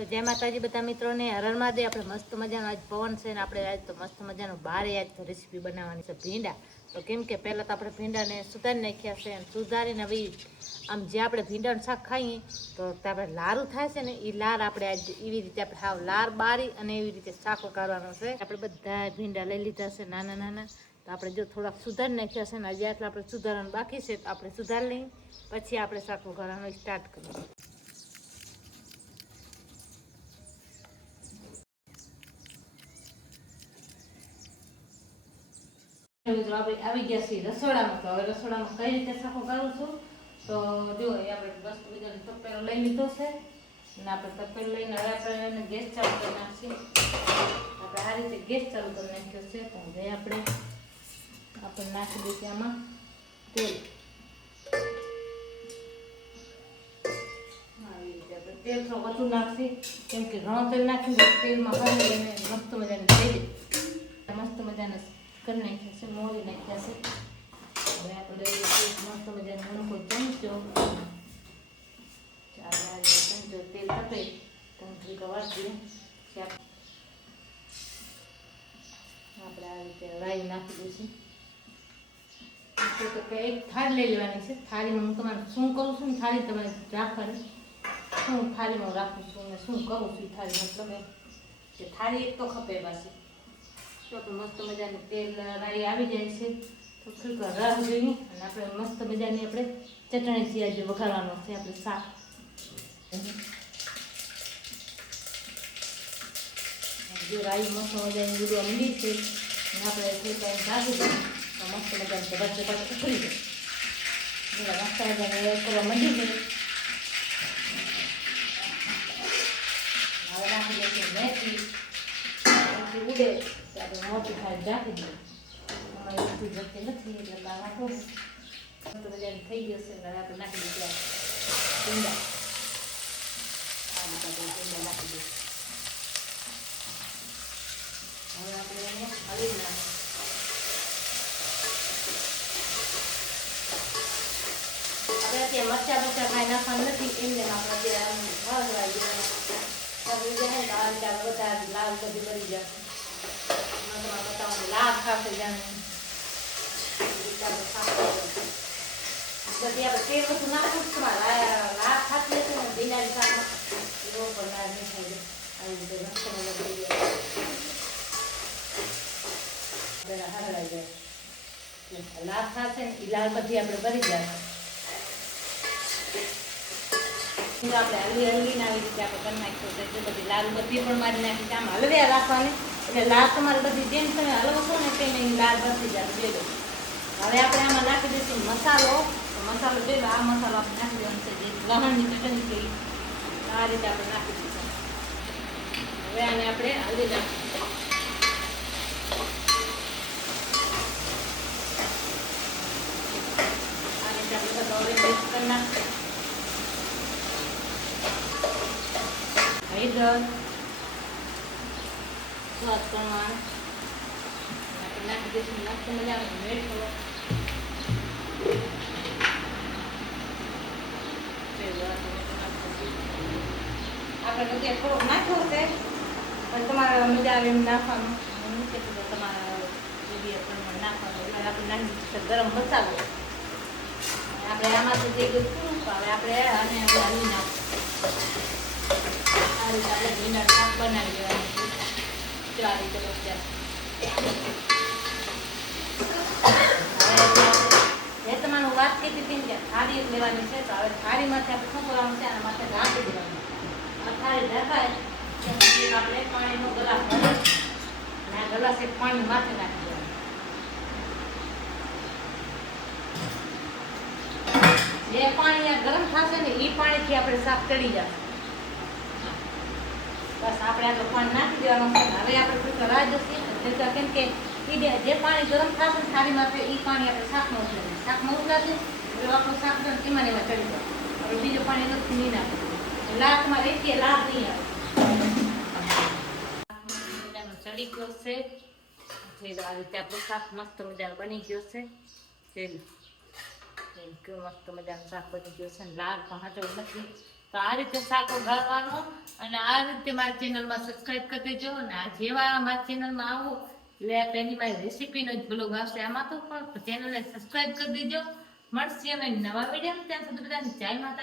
જય માતાજી બધા મિત્રોને હરણ મહાદેવ। આપણે મસ્ત મજાનો આજ પવન છે ને આપણે આજ તો મસ્ત મજાનો બારે આજ તો રેસીપી બનાવવાની છે ભીંડા। તો કેમ કે પહેલાં તો આપણે ભીંડાને સુધારી નાખ્યા છે અને સુધારીને હવે આમ જે આપણે ભીંડાનું શાક ખાઈએ તો આપણે લારું થાય છે ને એ લાર આપણે આજ એવી રીતે આપણે હાવ લાર બારી અને એવી રીતે શાક કરવાનો છે। આપણે બધા ભીંડા લઈ લીધા છે નાના નાના। તો આપણે જો થોડાક સુધારી નાખ્યા છે ને હજી આટલા આપણે સુધારવાનું બાકી છે તો આપણે સુધારી લઈએ પછી આપણે શાક કરવાનું સ્ટાર્ટ કરીએ। આવી ગયા છીએ રસોડામાં। તો હવે રસોડામાં કઈ રીતે શાકો કરું છું તો જો એ આપણે મસ્ત બીજાનો તપેલો લઈ લીધો છે અને આપણે તપેલો લઈને હવે આપણે ગેસ ચાલુ કરી નાખીએ। આપણે આ રીતે ગેસ ચાલુ કરી નાખ્યો છે તો હવે આપણે નાખી દઈએ આમાં તેલ। આવી રીતે આપણે તેલ થોડું વધુ નાખીએ કેમ કે ઘણું તેલ નાખીને તેલમાં હળી અને મસ્ત મજાની થઈ જાય મસ્ત મજાના કરી નાખ્યા છે મોરી નાખ્યા છે। હવે આપણે મસ્ત મજાનું નાનો ચમચો ચમચો તેલ તપે તંત્રી કવા દઈએ આપણે આ રીતે રાઈ નાખી દઈશું। એક થાળી લઈ લેવાની છે। થાળીમાં હું તમારે શું કરું છું ને થાળી તમારે રાખવાની શું થાળીમાં રાખું છું અને શું કરું છું થાળી મતલબ કે થાળી એક તો ખપે પાછી તો મસ્ત મજાનું તેલ રાઈ આવી જાય છે તો થોડીક રાહ જોઈએ અને આપણે મસ્ત મજાની આપણે ચટણીથી આજે વઘારવાનો છે આપણે શાક। જે રાઈ મસ્ત મજાની ઉડવા માંડી છે અને આપણે થોડીક ઢાંકી દઈએ તો મસ્ત મજાની ચપાટ ચપાટ ઉખડી જાય મસ્ત મજાને કરવા માંડી છે। હવે નાખી દઈશું મેથી ઉડે તો આપણે મોટી થાળી ઢાંકી દઈએ અમારી એટલી જતી નથી એટલે નાખો મસ્ત મજાની થઈ ગયો છે આપણે નાખી દઈએ ભીંડા આ રીતે ભીંડા નાખી દઈએ। હવે આપણે એને હલાવી નાખીએ આપણે અત્યારે મરચાં કાંઈ નાખવાનું નથી એમને આપણે અત્યારે હળગાવી દેવાના બધા લાલ બધી કરી જશે લાભ ખાશે જાણે બધી આપણે તેલ બધું નાખું તમારે લાભ ખાતી હશે ને ભીંડાની શાકમાં એવો પણ લાભ નહીં થાય આવી રીતે મસ્ત મજા થઈ જાય હરડાઈ જાય લાભ ખાશે ને એ લાલ બધી આપણે કરી જાય આપણે હલવી હલવીને આવી રીતે આપણે કરી નાખ્યું છે જે બધી લાલ બધી પણ મારી નાખી છે આમ હલવ્યા રાખવાની એટલે લાલ તમારે બધી જેમ તમે હલવો છો ને તેને લાલ બધી જાય જોઈ હવે આપણે આમાં નાખી દઈશું મસાલો મસાલો જોઈ આ મસાલો આપણે નાખી દેવાનો છે જે લસણની ચટણી છે આ રીતે આપણે નાખી દઈશું। હવે આને આપણે હલવી નાખીશું આ રીતે આપણે બધું હવે મિક્સ કરી નાખીશું। હળદર સ્વાદ પ્રમાણ આપણે નાખી દઈશું મસ્ત મજાનો મીઠો આપણે બધે થોડોક નાખ્યો છે પણ તમારે મજા આવે એમ નાખવાનું નથી તો તમારા વિડીયો પ્રમાણે નાખવાનું એટલે આપણે નાખી દઈશું ગરમ મસાલો આપણે આમાંથી જે ગયું હવે આપણે આને હલાવી નાખીશું આ રીતે આપણે ભીંડાનું શાક બનાવી દેવાનું જો આ રીતે જે તમારું વાત કીધી હતી કે થાળી લેવાની છે તો હવે થાળીમાંથી આપણે શું કરવાનું છે આના માથે ઢાંકી દેવાનું આ થાળી ઢાંકાય પછી આપણે પાણીનો ગ્લાસ ભરી અને આ ગ્લાસ એક પાણી માથે નાખી દેવાનું જે પાણી આ ગરમ થશે ને એ પાણીથી આપણે શાક ચડી જશે બસ આપણે આ પાણી નાખી દેવાનું છે હવે આપણે થોડીક રાહ જશે કેમ કે જે પાણી ગરમ થશે ને થાળીમાં એ પાણી આપણે શાકમાં ઉતરે શાકમાં ઉતરાશે એટલે આપણું શાક એમાં એમાં ચડી જાય હવે બીજું પાણી નથી નહીં નાખે લાકમાં રેતીએ લાભ નહીં આવે ચડી ગયો છે આ રીતે આપણું શાક મસ્ત મજાનું બની ગયો છે મસ્ત મજાનું શાક બની ગયું છે લાલ પણ હાજર નથી તો આ રીતે શાક વઘારવાનું અને આ રીતે મારી ચેનલમાં સબસ્ક્રાઇબ કરી દેજો. અને આ જેવા મારી ચેનલમાં આવો એટલે પહેલી મારી રેસીપીનો જ બ્લોગ આવશે આમાં તો, પણ ચેનલને સબસ્ક્રાઇબ કરી દેજો. મળશે અમે નવા વિડીયો. ત્યાં સુધી બધાને જય માતા.